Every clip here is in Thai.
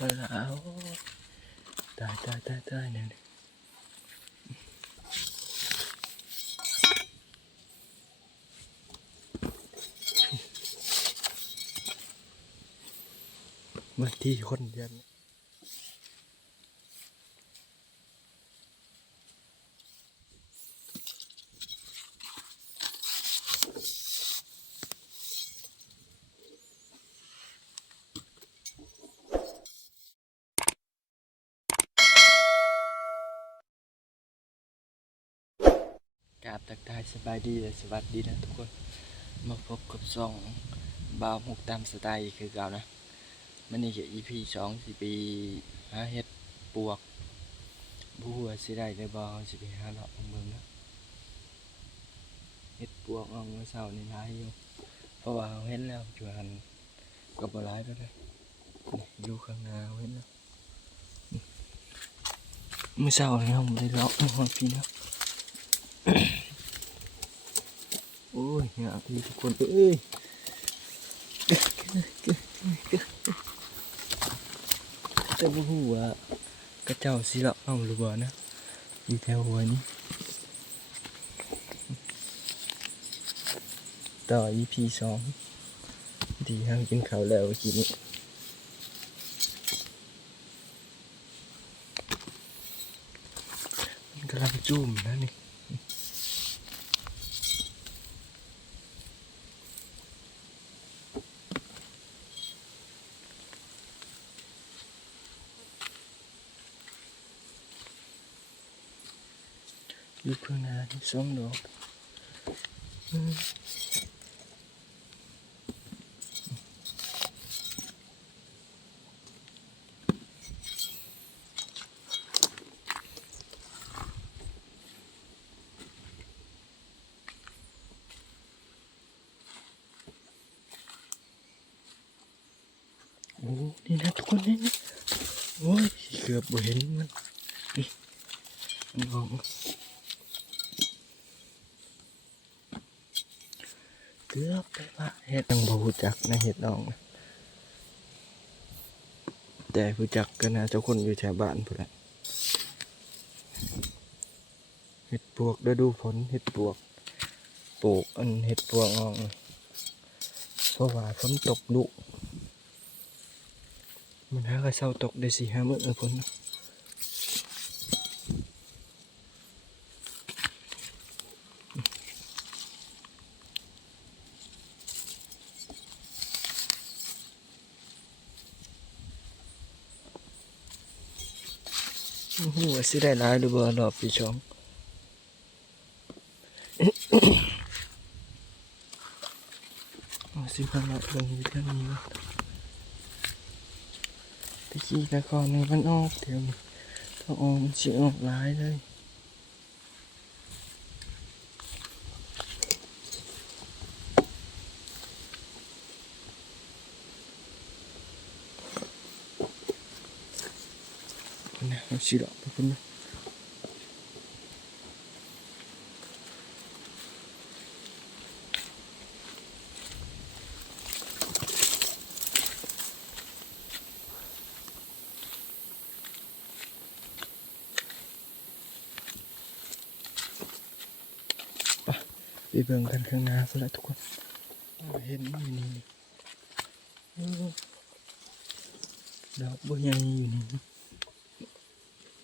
มาแล้วตายตายตายตายเนี่ยมาที่คนเดียว กรา บายสบายดีและสวัสดีนะทุกคน มาพบกับซองบาวมุกตามสไตล์คือเก่านะมันนี่ก็ EP สองสิปีหาเห็ดปวกบัวสิได้ได้บ่สิไปหาเลาะเมืองนะเห็ดปวกเอาเมื่อเช้านี่ร้ายอยู่เพราะว่าเราเห็นแล้วจวนกับบร้ายแล้วนะนี่อยู่ข้างหน้าเห็นแล้วนี่เมื่อเช้านี่เราไม่ได้เลาะในห้อพี่นะ โอ้ยอยากดีทุกคนเอ้ยแต่บ่ฮู้ว่ากระเจ้าสิเลาะเอาหรือบ่นะอยู่แถวหัวนี้ต่อ EP สองดีห้างกินข้าวแล้วเมื่อกี้นี้มันกำลังจุ่มนะนี่ อยู่ข้างหน้านี่ สองดอกอืมโอ้นี่นะทุกคนนี่นะโอ้ยเกือบเห็นมันนี่มออ กเกือบไปว่าเฮ็ดต้องบ่รู้จักนะเฮ็ดน้องนะแต่รู้จักกันนะเจ้าคนอยู่แถวบ้านพุ่นแหละเฮ็ดปวกฤดูฝนเฮ็ดปวกปลูกอันเฮ็ดปวกออกเพราะว่าฝนตกดุมันหาก็เศร้าตกได้สี่ห้ามื้อฝนนะ หว่าสิได้หลายหรือบ่รอบปีชองสิพาเราเบิ่งอยู่เท่านี้วะตะกี้ตะกอนในี่มันออกเดี๋ยวนี้ถ้าออกมันสิออกหลายเลย นะเอาสิดอกไปพุ่นนะไปเบิ่งกันข้างหน้าซะแล้วทุกคนอ้าวเห็นอยู่นี่โอ้ดอกบัวใหญ่อยู่นี่มัน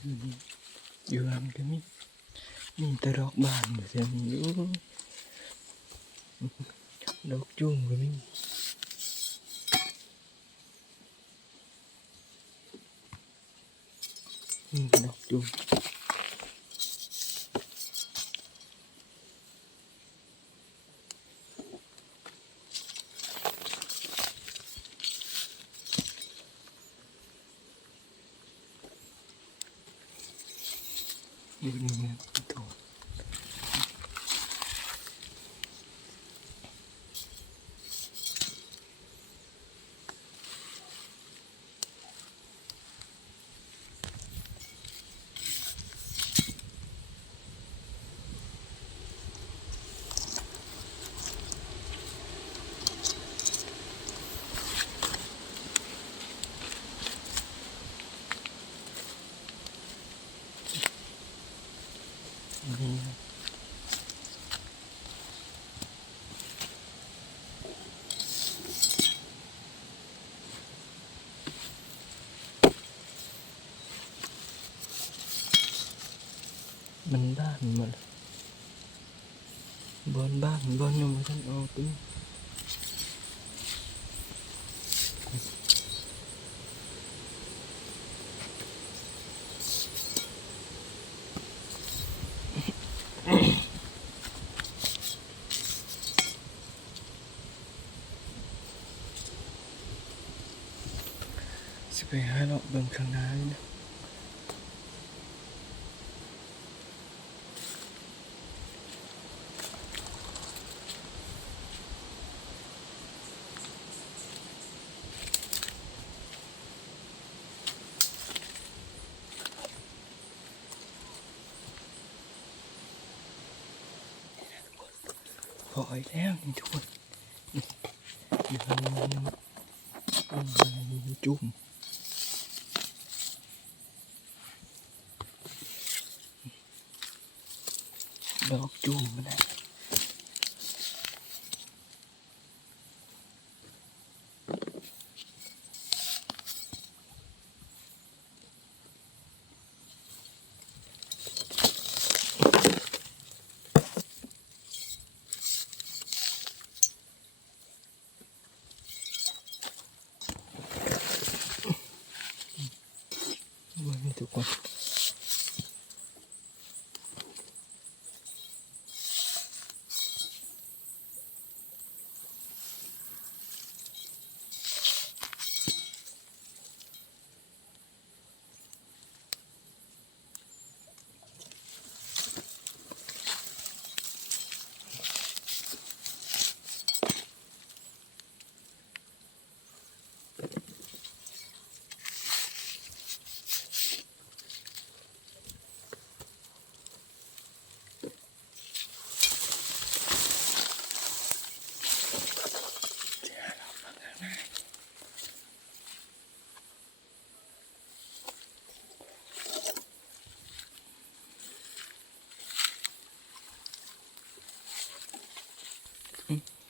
อยู่นี่อยู่หันก็มีมีตะดอกบานอยู่เสียมีโอ้ยดอกจุ่มก็มีดอกจุ่มอยู่นี่นะโถ นี่นะ มันบ้านหมดเลยบนบ้านบนยังไม่ทันออกตึ้งสิไปหาเลาะเบิ่งข้างหน้านี่นะ ร้อยแล้วนี่ทุกคนเดี๋ยวมันจุ่มดอกจุ่มนะ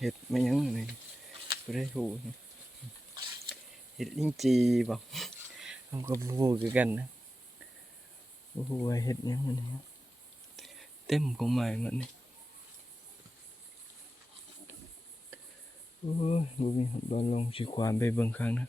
เห็ดไม่ยังเลยก็ได้หูเห็ดลิงจีบอกทำกับหูคือกันนะโอ้โหเห็ดยังมันเนี่ยเต็มของใหม่มันนี่โอ้ยบุมีบอลลงสิความไปเบิ่งครั้งนะ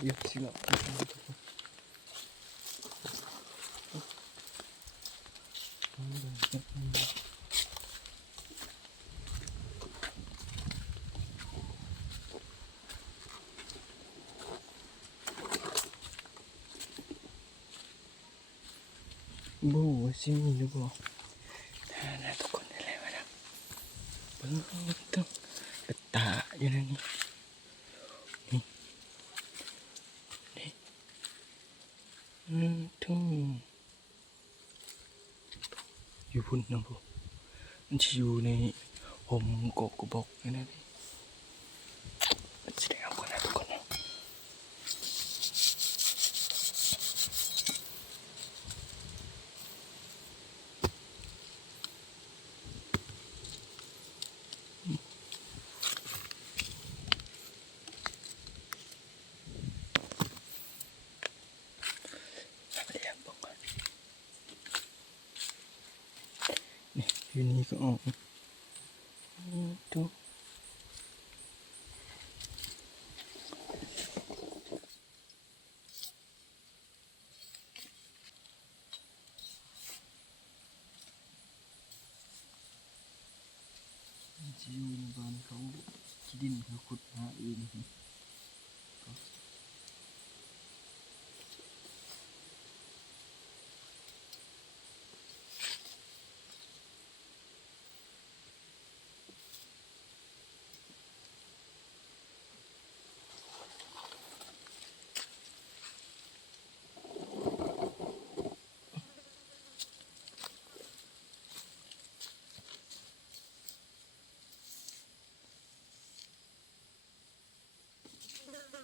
เดี๋ยวสิ ละบูว่าสิมีหรือเปล่าถ้านะทุกคนได้แล้วนะเบิ่งต้องกระตาอยู่ในนี้ อืมทุ่งอยู่พุ่นนะพวก มันจะอยู่ในหมกกกบอกนี่นะนี่มันจะได้เอาคนนะทุกคนนะเอาไปแอบบอกก่อนนี่อยู่นี่ก็ออกอืมทุก จะอยู่ในบ้านเขาที่ดินเขาขุดหาเองครับ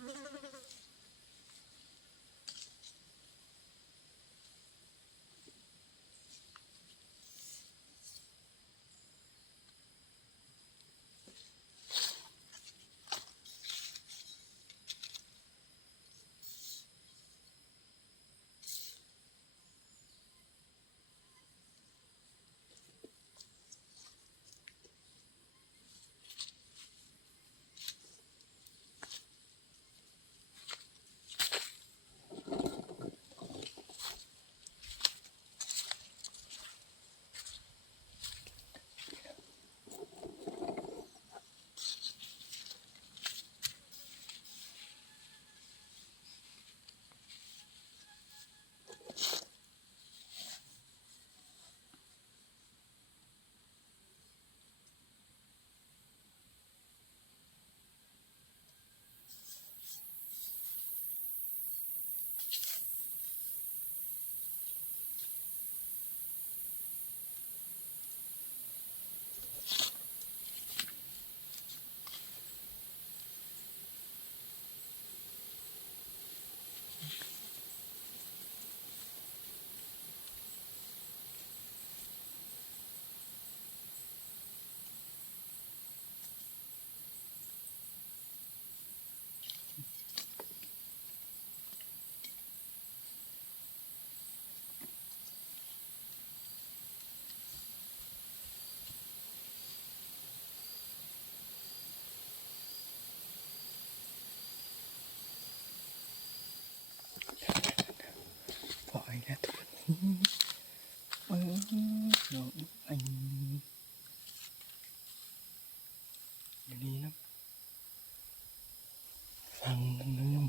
Ha ha ha ha!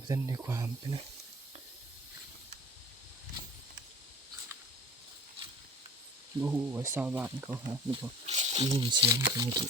เส้นในความไปนะโอ้โหสาวบ้านเขาหาหรือเปล่าได้ยินเสียงกันเมื่อกี้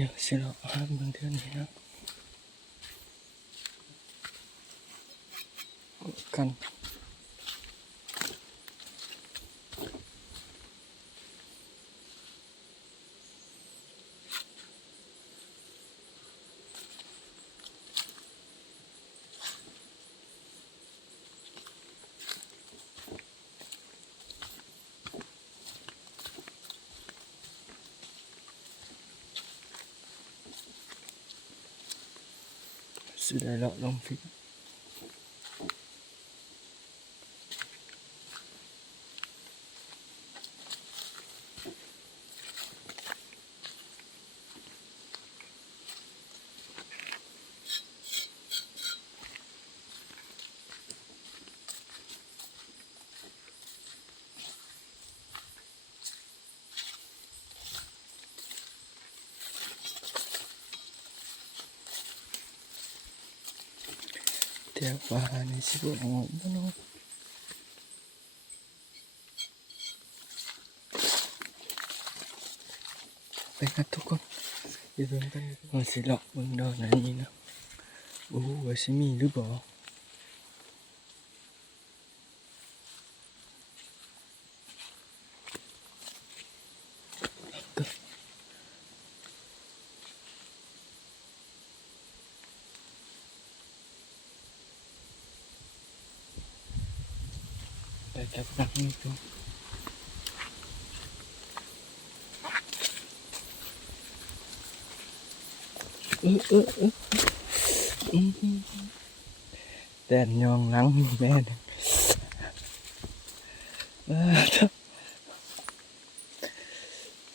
ดี๋ยวสิเราห้ามเบื้องเทื่อนนี้นะกกันด้เลาะลงฟิกเดี๋ยวว่านี่สิบ่ออกบ่เนาะไปครับทุกคน อย่าเบิ่ งกันว่าสิเลาะเบิ่งดอกนั้นนี่นะ โอ้ว่าสิมีหรือบ่ไปกับนักนี่ตัวเออเออเอออืมแดนยองหลังแม่นเออเจ้า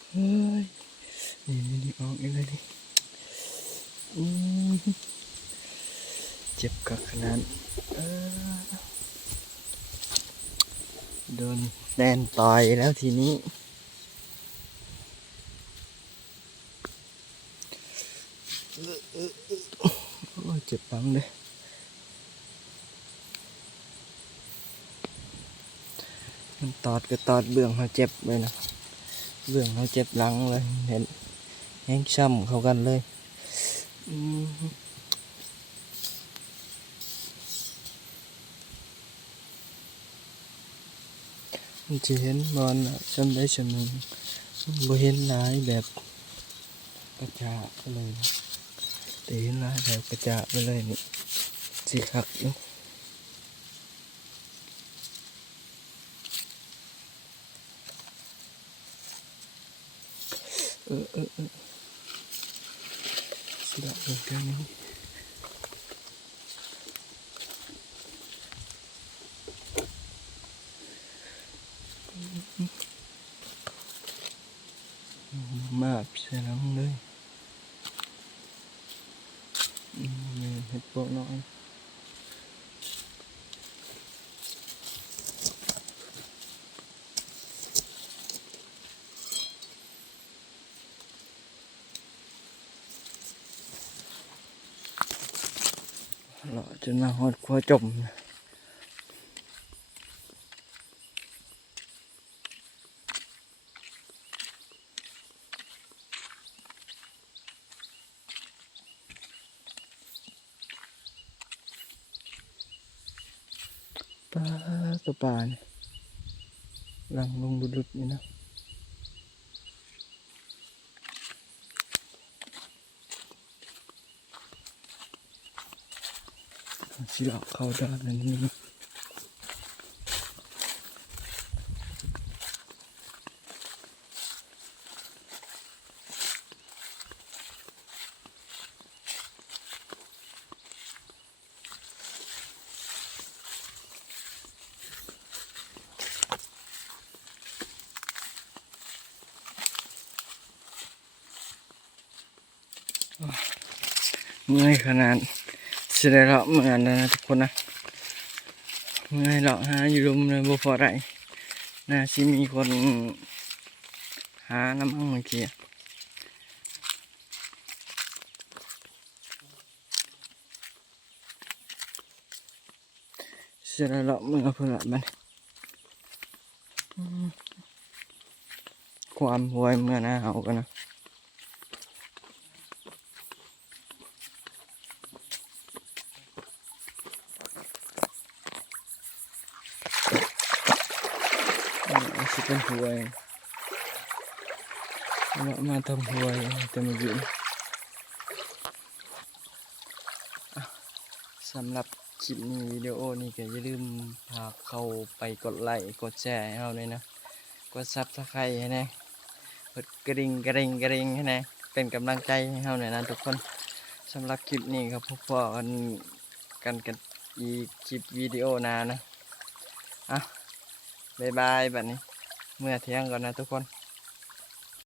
เฮ้ยนี่นี่นี่ออกอีกเลยดิเจ็บกับขนาดเออ โดนแดนต่อยแล้วทีนี้เออเออเออโอ้เจ็บปังเลยมันตอดก็ตอดเบื้องเขาเจ็บเลยนะ เบื้องเขาเจ็บหลังเลย เห็นแห้งช้ำเข้ากันเลย อืม จะเห็นบอลน่ะจำได้จำหนึ่งบ่เห็นหลายแบบกระจาไปเลยแต่เห็นหลายแบบกระจาไปเลยนี่สิคักอยู่เออเออเออสิละเหมือนกันนี่ มาบใส่น้ำเลยอืมแม่นเห็ดโปะน้อยเลาตัวปลาเนี่ยหลังลงบุดๆนี่นะสีเลาะเข้าด้านนี้ เมื่อยขนาดสิได้เลาะเหมือนแล้วนะทุกคนนะเมื่อยเลาะหาอยู่รุมเลยบ่พอไรน่าสิมีคนหาน้ำมั่งเมื่อกี้สิได้เลาะเมื่อเพื่อมันความหวยเมื่อหน้าเอากันนะ อ สิเป็นหวยมามาทำหวยแต่มาอยู่นสำหรับคลิปนี้วิดีโอนี้ก็อย่าลืมพาเข้าไปกดไลค์กดแชร์ให้เราเลยนะ กดซับสไครต์ให้นะกดกระดิ่งกระดิ่งกระดิ่งให้นะ เป็นกำลังใจให้เราหน่อยนะทุกคนสำหรับคลิปนี้ครับพบกันกันกันอีกคลิปวิดีโอหนานะอะบายบายแบบนี้ เมื่อเที่ยงก่อนนะทุกคน